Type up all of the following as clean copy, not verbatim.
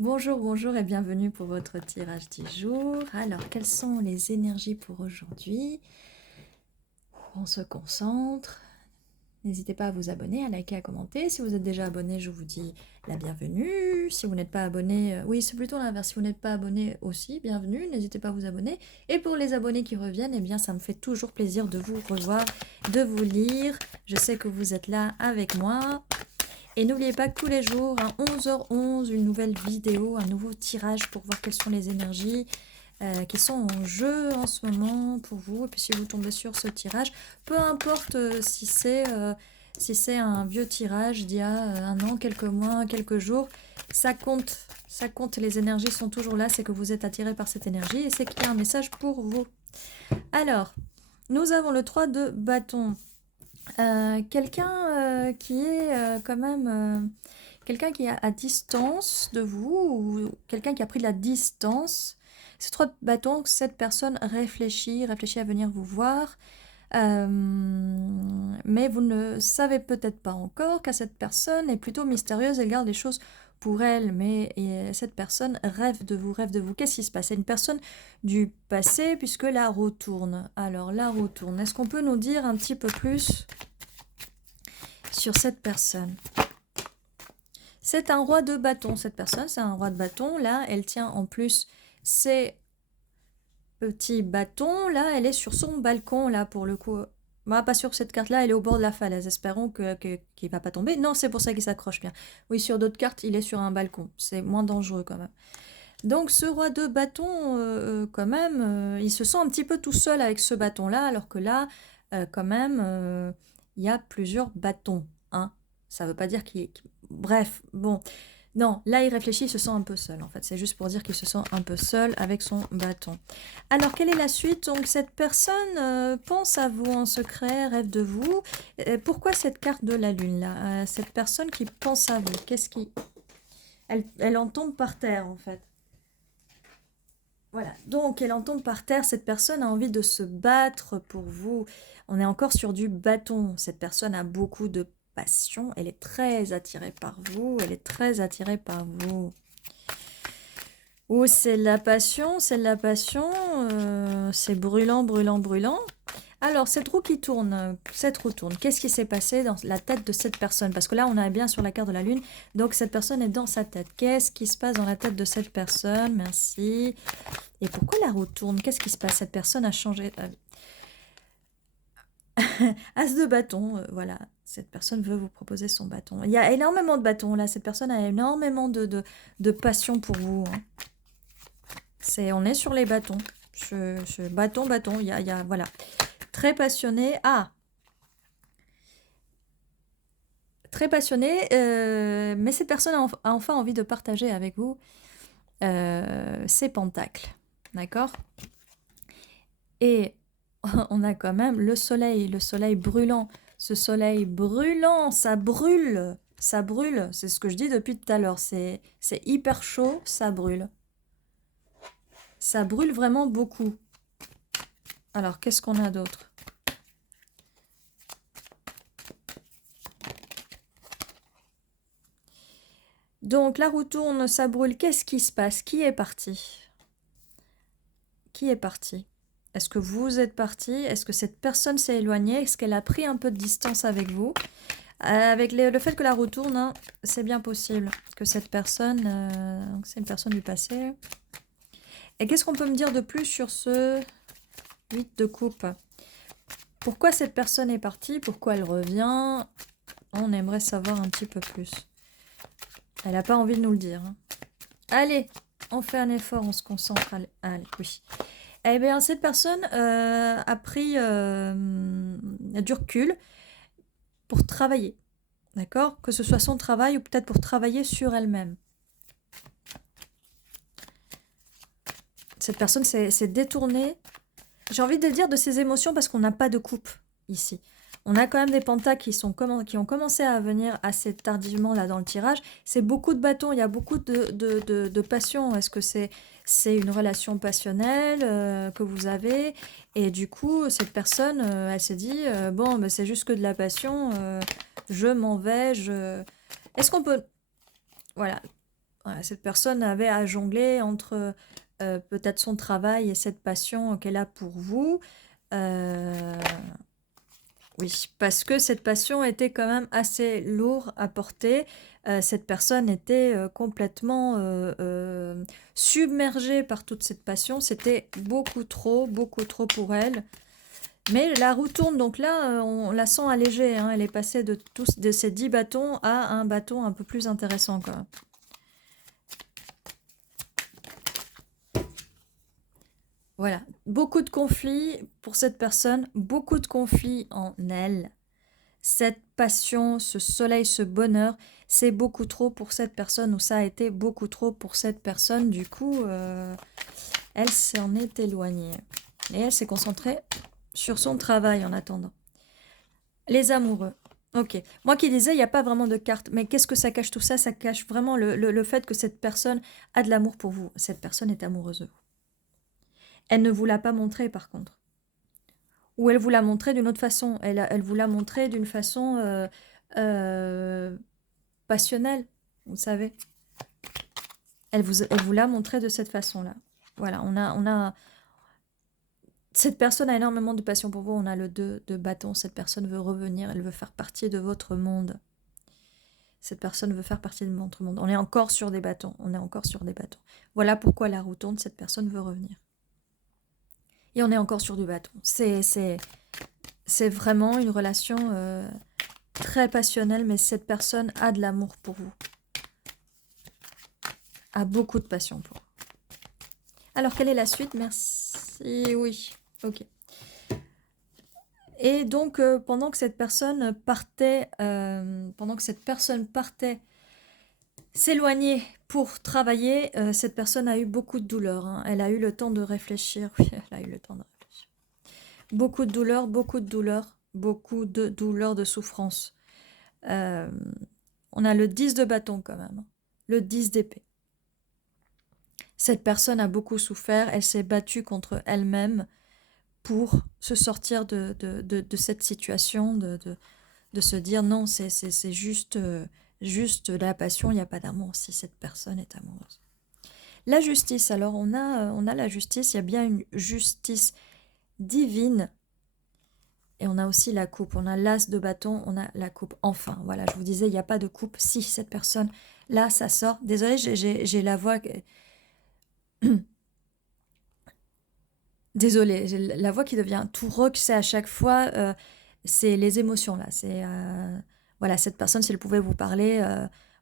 Bonjour, bonjour et bienvenue pour votre tirage du jour. Alors, quelles sont les énergies pour aujourd'hui? On se concentre. N'hésitez pas à vous abonner, à liker, à commenter. Si vous êtes déjà abonné, je vous dis la bienvenue. Si vous n'êtes pas abonné, oui, c'est plutôt l'inverse. Si vous n'êtes pas abonné aussi, bienvenue. N'hésitez pas à vous abonner. Et pour les abonnés qui reviennent, eh bien, ça me fait toujours plaisir de vous revoir, de vous lire. Je sais que vous êtes là avec moi. Et n'oubliez pas que tous les jours, à 11h11, une nouvelle vidéo, un nouveau tirage pour voir quelles sont les énergies qui sont en jeu en ce moment pour vous. Et puis si vous tombez sur ce tirage, peu importe si c'est un vieux tirage d'il y a un an, quelques mois, quelques jours, ça compte. Ça compte, les énergies sont toujours là, c'est que vous êtes attiré par cette énergie et c'est qu'il y a un message pour vous. Alors, nous avons le 3 de bâton. Quelqu'un qui est quand même... quelqu'un qui est à distance de vous, ou quelqu'un qui a pris de la distance. Ces 3 bâtons, cette personne réfléchit à venir vous voir. Mais vous ne savez peut-être pas encore qu'à cette personne est plutôt mystérieuse, elle garde les choses pour elle, mais cette personne rêve de vous, rêve de vous. Qu'est-ce qui se passe? C'est une personne du passé, puisque la retourne. Alors, la retourne. Est-ce qu'on peut nous dire un petit peu plus sur cette personne? C'est un roi de bâton, cette personne, c'est un roi de bâton. Là, elle tient en plus ses petits bâtons. Là, elle est sur son balcon, là, pour le coup. Bah, pas sûr que cette carte-là, elle est au bord de la falaise. Espérons qu'il ne va pas tomber. Non, c'est pour ça qu'il s'accroche bien. Oui, sur d'autres cartes, il est sur un balcon. C'est moins dangereux, quand même. Donc, ce roi de bâton, quand même, il se sent un petit peu tout seul avec ce bâton-là, alors que là, quand même, il y a plusieurs bâtons, hein. Ça veut pas dire qu'il... Bref, bon. Non, là, il réfléchit, il se sent un peu seul, en fait. C'est juste pour dire qu'il se sent un peu seul avec son bâton. Alors, quelle est la suite? Donc, cette personne pense à vous en secret, rêve de vous. Pourquoi cette carte de la lune, là? Cette personne qui pense à vous, qu'est-ce qui... Elle en tombe par terre, en fait. Voilà, donc elle en tombe par terre, cette personne a envie de se battre pour vous. On est encore sur du bâton. Cette personne a beaucoup de passion, elle est très attirée par vous, elle est très attirée par vous. Oh, c'est la passion, c'est la passion, c'est brûlant, brûlant, brûlant. Alors, cette roue tourne. Qu'est-ce qui s'est passé dans la tête de cette personne? Parce que là, on est bien sur la carte de la lune, donc cette personne est dans sa tête. Qu'est-ce qui se passe dans la tête de cette personne? Merci. Et pourquoi la roue tourne? Qu'est-ce qui se passe? Cette personne a changé. As de bâton, voilà. Cette personne veut vous proposer son bâton. Il y a énormément de bâtons là. Cette personne a énormément de passion pour vous, hein. On est sur les bâtons. Bâton, bâton. Voilà. Très passionné. Ah! Très passionné. Mais cette personne a enfin envie de partager avec vous ses pentacles. D'accord? Et on a quand même le soleil brûlant. Ce soleil brûlant, ça brûle. Ça brûle. C'est ce que je dis depuis tout à l'heure. C'est hyper chaud, ça brûle. Ça brûle vraiment beaucoup. Alors, qu'est-ce qu'on a d'autre? Donc, la roue tourne, ça brûle. Qu'est-ce qui se passe? Qui est parti? Qui est parti? Est-ce que vous êtes parti? Est-ce que cette personne s'est éloignée? Est-ce qu'elle a pris un peu de distance avec vous? Avec le fait que la roue tourne, hein, c'est bien possible que cette personne, c'est une personne du passé. Et qu'est-ce qu'on peut me dire de plus sur ce 8 de coupe? Pourquoi cette personne est partie? Pourquoi elle revient? On aimerait savoir un petit peu plus. Elle n'a pas envie de nous le dire, hein. Allez, on fait un effort, on se concentre. Allez, oui. Eh bien, cette personne a pris du recul pour travailler. D'accord? Que ce soit son travail ou peut-être pour travailler sur elle-même. Cette personne s'est détournée. J'ai envie de dire de ses émotions parce qu'on n'a pas de coupe ici. On a quand même des pentacles qui ont commencé à venir assez tardivement là dans le tirage. C'est beaucoup de bâtons, il y a beaucoup de passion. Est-ce que c'est une relation passionnelle que vous avez? Et du coup, cette personne, elle s'est dit, bon, ben, c'est juste que de la passion, je m'en vais, Est-ce qu'on peut... Voilà. Ouais, cette personne avait à jongler entre peut-être son travail et cette passion qu'elle a pour vous. Euh, oui, parce que cette passion était quand même assez lourde à porter. Cette personne était complètement submergée par toute cette passion. C'était beaucoup trop pour elle. Mais la roue tourne, donc là, on la sent allégée, hein. Elle est passée de ces 10 bâtons à un bâton un peu plus intéressant, quoi. Voilà, beaucoup de conflits pour cette personne, beaucoup de conflits en elle. Cette passion, ce soleil, ce bonheur, c'est beaucoup trop pour cette personne, ou ça a été beaucoup trop pour cette personne. Du coup, elle s'en est éloignée. Et elle s'est concentrée sur son travail en attendant. Les amoureux. Ok. Moi qui disais, il n'y a pas vraiment de carte, mais qu'est-ce que ça cache tout ça? Ça cache vraiment le fait que cette personne a de l'amour pour vous. Cette personne est amoureuse de vous. Elle ne vous l'a pas montré par contre. Ou elle vous l'a montré d'une autre façon. Elle vous l'a montré d'une façon euh, passionnelle, vous savez. Elle vous l'a montré de cette façon-là. Voilà, cette personne a énormément de passion pour vous. On a le 2 de bâton. Cette personne veut revenir. Elle veut faire partie de votre monde. Cette personne veut faire partie de votre monde. On est encore sur des bâtons. On est encore sur des bâtons. Voilà pourquoi la roue tourne. Cette personne veut revenir. Et on est encore sur du bâton. C'est vraiment une relation très passionnelle, mais cette personne a de l'amour pour vous. A beaucoup de passion pour vous. Alors, quelle est la suite? Merci. Oui. Ok. Et donc, pendant que cette personne partait, s'éloigner pour travailler, cette personne a eu beaucoup de douleurs, hein. Elle a eu le temps de réfléchir. Oui, elle a eu le temps de réfléchir. Beaucoup de douleurs, beaucoup de douleurs, beaucoup de douleurs, de souffrance. On a le 10 de bâton quand même, le 10 d'épée. Cette personne a beaucoup souffert, elle s'est battue contre elle-même pour se sortir de cette situation, de se dire non, c'est juste, juste de la passion, il n'y a pas d'amour si cette personne est amoureuse. La justice, alors on a la justice, il y a bien une justice divine. Et on a aussi la coupe, on a l'as de bâton, on a la coupe. Enfin, voilà, je vous disais, il n'y a pas de coupe. Si cette personne, là, ça sort. Désolée, j'ai la voix... Désolée, j'ai la voix qui devient tout rauque, c'est à chaque fois, c'est les émotions, là. C'est, voilà, cette personne, si elle pouvait vous parler,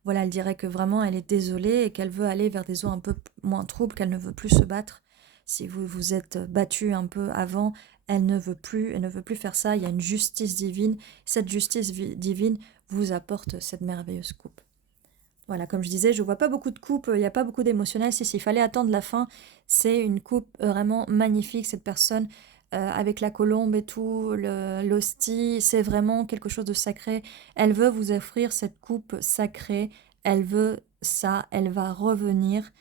voilà, elle dirait que vraiment, elle est désolée et qu'elle veut aller vers des eaux un peu moins troubles, qu'elle ne veut plus se battre. Si vous vous êtes battu un peu avant, elle ne veut plus faire ça. Il y a une justice divine. Cette justice divine vous apporte cette merveilleuse coupe. Voilà, comme je disais, je vois pas beaucoup de coupes, il n'y a pas beaucoup d'émotionnel. S'il fallait attendre la fin, c'est une coupe vraiment magnifique. Cette personne avec la colombe et tout, l'hostie, c'est vraiment quelque chose de sacré. Elle veut vous offrir cette coupe sacrée. Elle veut ça. Elle va revenir.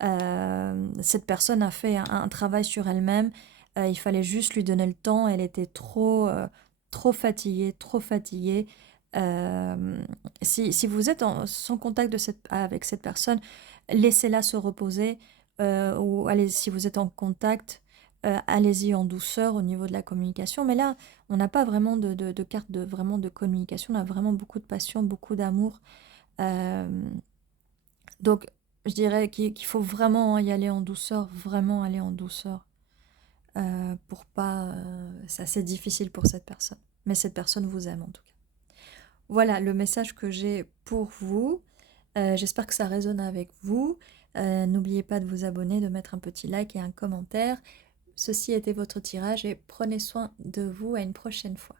Cette personne a fait un travail sur elle-même. Il fallait juste lui donner le temps. Elle était trop fatiguée, trop fatiguée. Euh, si vous êtes sans contact avec cette personne, laissez-la se reposer. Ou allez, si vous êtes en contact, allez-y en douceur au niveau de la communication. Mais là, on n'a pas vraiment de carte vraiment de communication. On a vraiment beaucoup de passion, beaucoup d'amour. Euh, donc, je dirais qu'il faut vraiment y aller en douceur, vraiment aller en douceur. Pour pas... c'est assez difficile pour cette personne. Mais cette personne vous aime en tout cas. Voilà le message que j'ai pour vous. J'espère que ça résonne avec vous. N'oubliez pas de vous abonner, de mettre un petit like et un commentaire. Ceci était votre tirage et prenez soin de vous. À une prochaine fois.